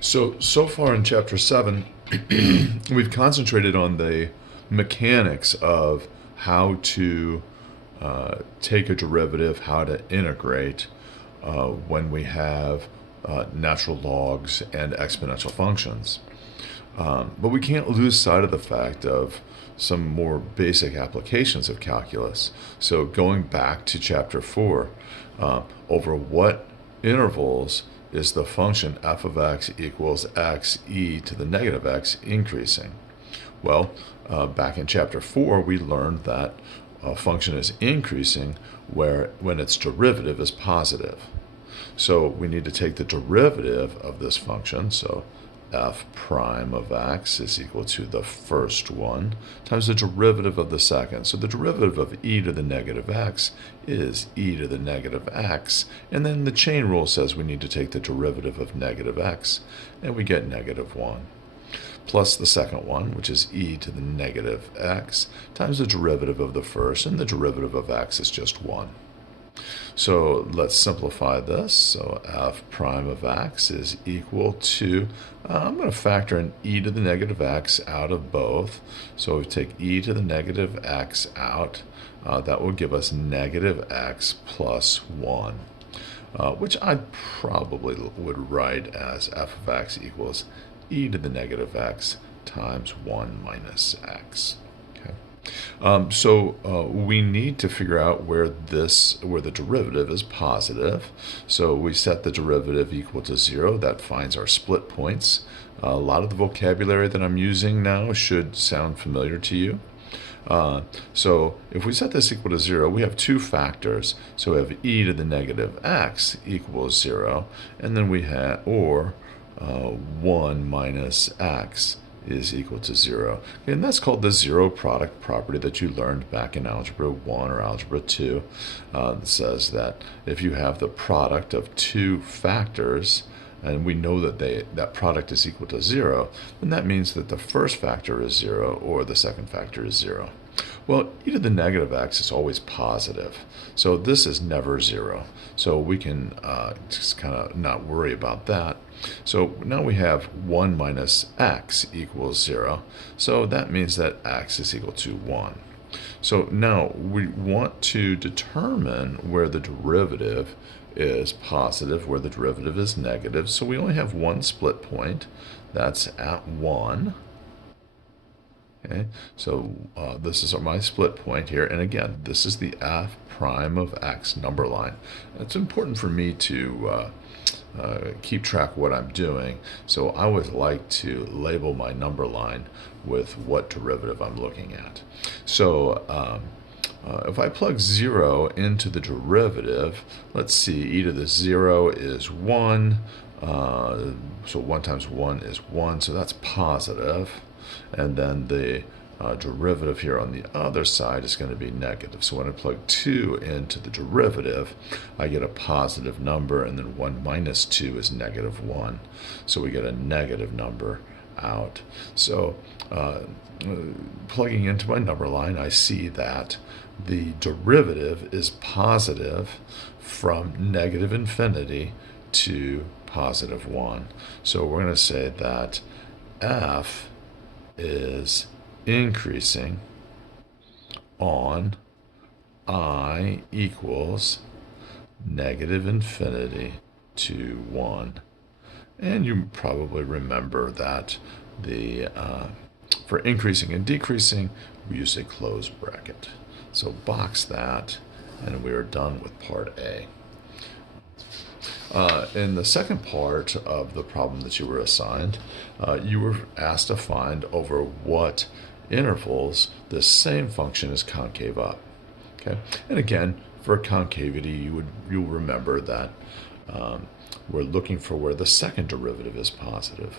So far in chapter 7, we've concentrated on the mechanics of how to take a derivative, how to integrate when we have natural logs and exponential functions. But we can't lose sight of the fact of some more basic applications of calculus. So going back to chapter 4, over what intervals is the function f of x equals x e to the negative x increasing? Well, back in chapter 4, we learned that a function is increasing when its derivative is positive. So we need to take the derivative of this function. So f prime of x is equal to the first one times the derivative of the second. So the derivative of e to the negative x is e to the negative x. And then the chain rule says we need to take the derivative of negative x, and we get negative 1. Plus the second one, which is e to the negative x, times the derivative of the first, and the derivative of x is just 1. So let's simplify this. So f prime of x is equal to, I'm going to factor in e to the negative x out of both. So we take e to the negative x out. That will give us negative x plus 1, which I probably would write as f of x equals e to the negative x times 1 minus x. So we need to figure out where the derivative is positive. So we set the derivative equal to 0. That finds our split points. A lot of the vocabulary that I'm using now should sound familiar to you. So if we set this equal to 0, we have two factors. So we have e to the negative x equals 0, and then we have, 1 minus x is equal to 0. And that's called the zero product property that you learned back in Algebra 1 or Algebra 2. It says that if you have the product of two factors, and we know that that product is equal to 0, then that means that the first factor is 0 or the second factor is 0. Well, e to the negative x is always positive, so this is never 0. So we can just kind of not worry about that. So now we have 1 minus x equals 0, so that means that x is equal to 1. So now we want to determine where the derivative is positive, where the derivative is negative. So we only have one split point, that's at 1. Okay, so this is my split point here, and again, this is the f prime of x number line. It's important for me to keep track of what I'm doing, so I always like to label my number line with what derivative I'm looking at. So if I plug 0 into the derivative, let's see, e to the 0 is 1, so 1 times 1 is 1, so that's positive. And then the derivative here on the other side is going to be negative. So when I plug 2 into the derivative, I get a positive number, and then 1 minus 2 is negative 1. So we get a negative number out. So plugging into my number line, I see that the derivative is positive from negative infinity to positive 1. So we're going to say that f is increasing on I equals negative infinity to 1. And you probably remember that for increasing and decreasing, we use a closed bracket. So box that, and we are done with part A. In the second part of the problem that you were assigned, you were asked to find over what intervals this same function is concave up. Okay, and again, for concavity, you'll remember that we're looking for where the second derivative is positive.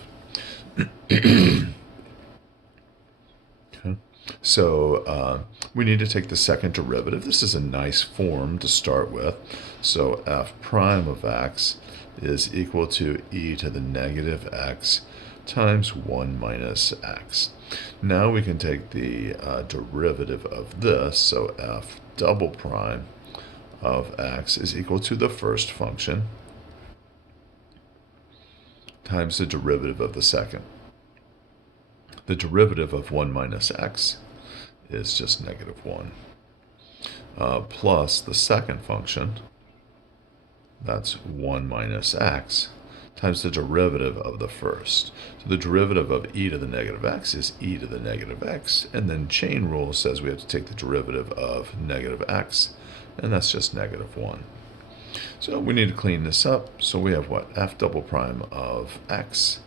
Okay. So we need to take the second derivative. This is a nice form to start with. So f prime of x is equal to e to the negative x times 1 minus x. Now we can take the derivative of this, so f double prime of x is equal to the first function times the derivative of the second. The derivative of 1 minus x is just negative 1, plus the second function, that's 1 minus x, times the derivative of the first. So the derivative of e to the negative x is e to the negative x, and then chain rule says we have to take the derivative of negative x, and that's just negative 1. So we need to clean this up. So we have what? F double prime of x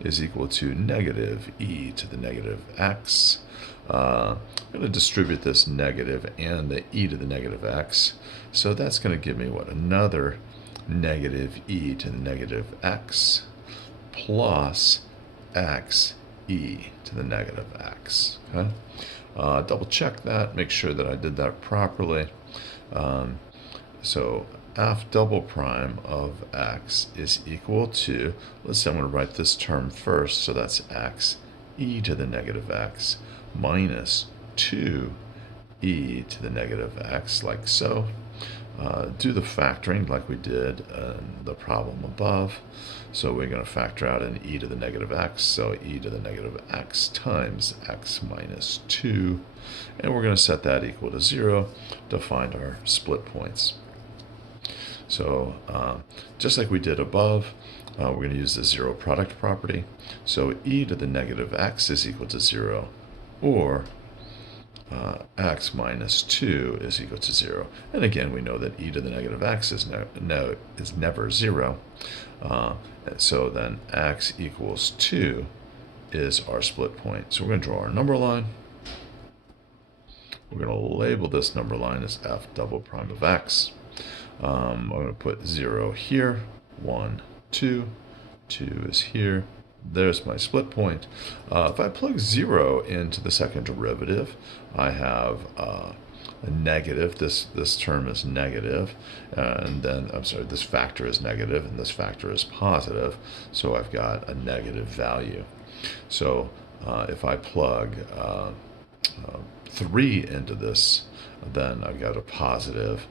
is equal to negative e to the negative x. I'm going to distribute this negative and the e to the negative x. So that's going to give me what? Another negative e to the negative x plus x e to the negative x. Okay? Double check that, make sure that I did that properly. So f double prime of x is equal to, let's say I'm going to write this term first, so that's x e to the negative x minus 2 e to the negative x, like so. Do the factoring like we did in the problem above. So we're going to factor out an e to the negative x, so e to the negative x times x minus 2. And we're going to set that equal to 0 to find our split points. So just like we did above, we're going to use the zero product property. So e to the negative x is equal to 0, or x minus 2 is equal to 0. And again, we know that e to the negative x is never 0. So then x equals 2 is our split point. So we're going to draw our number line. We're going to label this number line as f double prime of x. I'm going to put 0 here, 1, 2, 2 is here. There's my split point. If I plug 0 into the second derivative, I have a negative. This term is negative, and then, I'm sorry, this factor is negative, and this factor is positive, so I've got a negative value. So if I plug 3 into this, then I've got a positive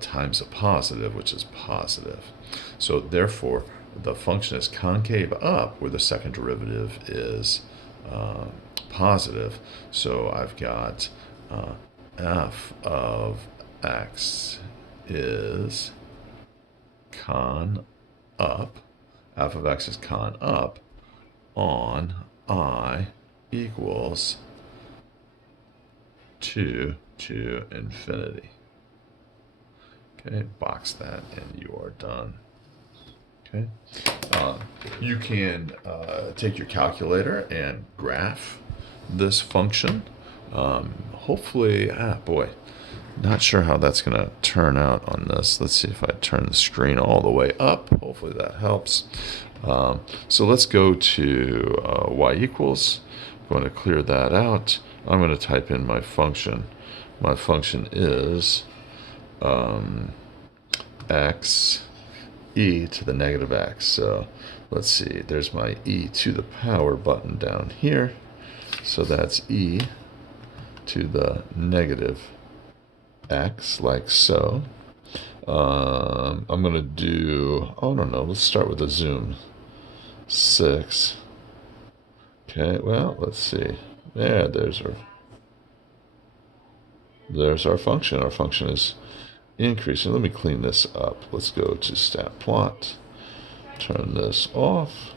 times a positive, which is positive. So therefore, the function is concave up where the second derivative is positive. So I've got f of x is con up. F of x is con up on I equals 2 to infinity. Okay, box that and you are done. Okay, you can take your calculator and graph this function. Hopefully, boy, not sure how that's going to turn out on this. Let's see if I turn the screen all the way up. Hopefully that helps. So let's go to y equals. I'm going to clear that out. I'm going to type in my function. My function is x e to the negative x. So let's see, there's my e to the power button down here. So that's e to the negative x, like so. I'm going to do, I don't know, let's start with a zoom. 6. Okay, well, let's see. Yeah, there's our function. Our function is increasing. Let me clean this up. Let's go to stat plot. Turn this off.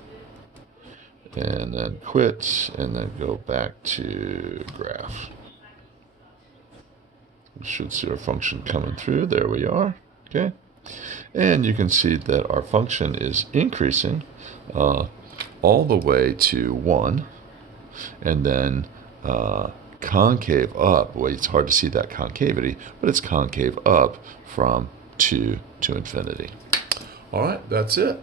And then quit. And then go back to graph. We should see our function coming through. There we are. Okay. And you can see that our function is increasing all the way to 1. And then concave up. Well, it's hard to see that concavity, but it's concave up from 2 to infinity. All right, that's it.